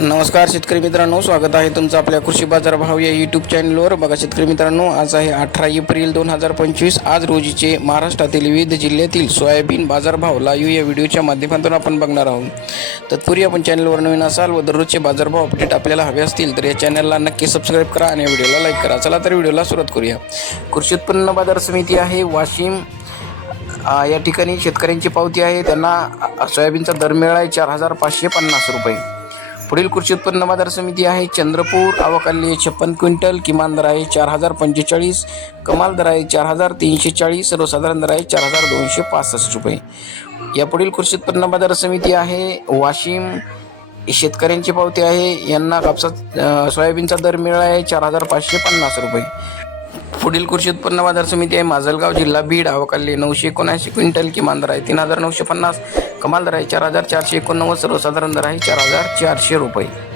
नमस्कार शेतकरी मित्रांनो स्वागत आहे तुमचं आपल्या कृषी बाजार भाव या यूट्यूब चॅनलवर बघा शेतकरी मित्रांनो आज आहे अठरा एप्रिल दोन हजार पंचवीस. आज रोजीचे महाराष्ट्रातील विविध जिल्ह्यातील सोयाबीन बाजारभाव लाईव्ह या व्हिडिओच्या माध्यमातून आपण बघणार आहोत. तत्पूर्वी आपण चॅनलवर नवीन असाल व दररोजचे बाजारभाव अपडेट आपल्याला हवे असतील तर या चॅनलला नक्की सबस्क्राईब करा आणि या व्हिडिओला लाईक करा. चला तर व्हिडिओला सुरुवात करूया. कृषी उत्पन्न बाजार समिती आहे वाशिम. या ठिकाणी शेतकऱ्यांची पावती आहे. त्यांना सोयाबीनचा दर मिळाला आहे चार हजार पाचशे पन्नास रुपये. पुढील कृषी उत्पन्न बाजार समिती आहे. चंद्रपूर आवकाली छप्पन क्विंटल किमान दर आहे चार हजार पंचेचाळीस कमाल दर आहे चार हजार तीनशे चाळीस सर्वसाधारण दर आहे चार हजार दोनशे पासष्ट रुपये. या पुढील कृषी उत्पन्न बाजार समिती आहे. वाशिम शेतकऱ्यांची पावती आहे. यांना कापसा सोयाबीनचा दर मिळाला आहे चार हजार पाचशे पन्नास रुपये. पुढील कृषी उत्पन्न बाजार समिती आहे. माजलगाव जिल्हा बीड अवकाली नऊशे एकोणऐंशी क्विंटल किमान दर आहे तीन हजार नऊशे पन्नास कमाल दर आहे चार हजार चारशे एकोणनव्वद सर्वसाधारण दर आहे चार हजार चारशे रुपये.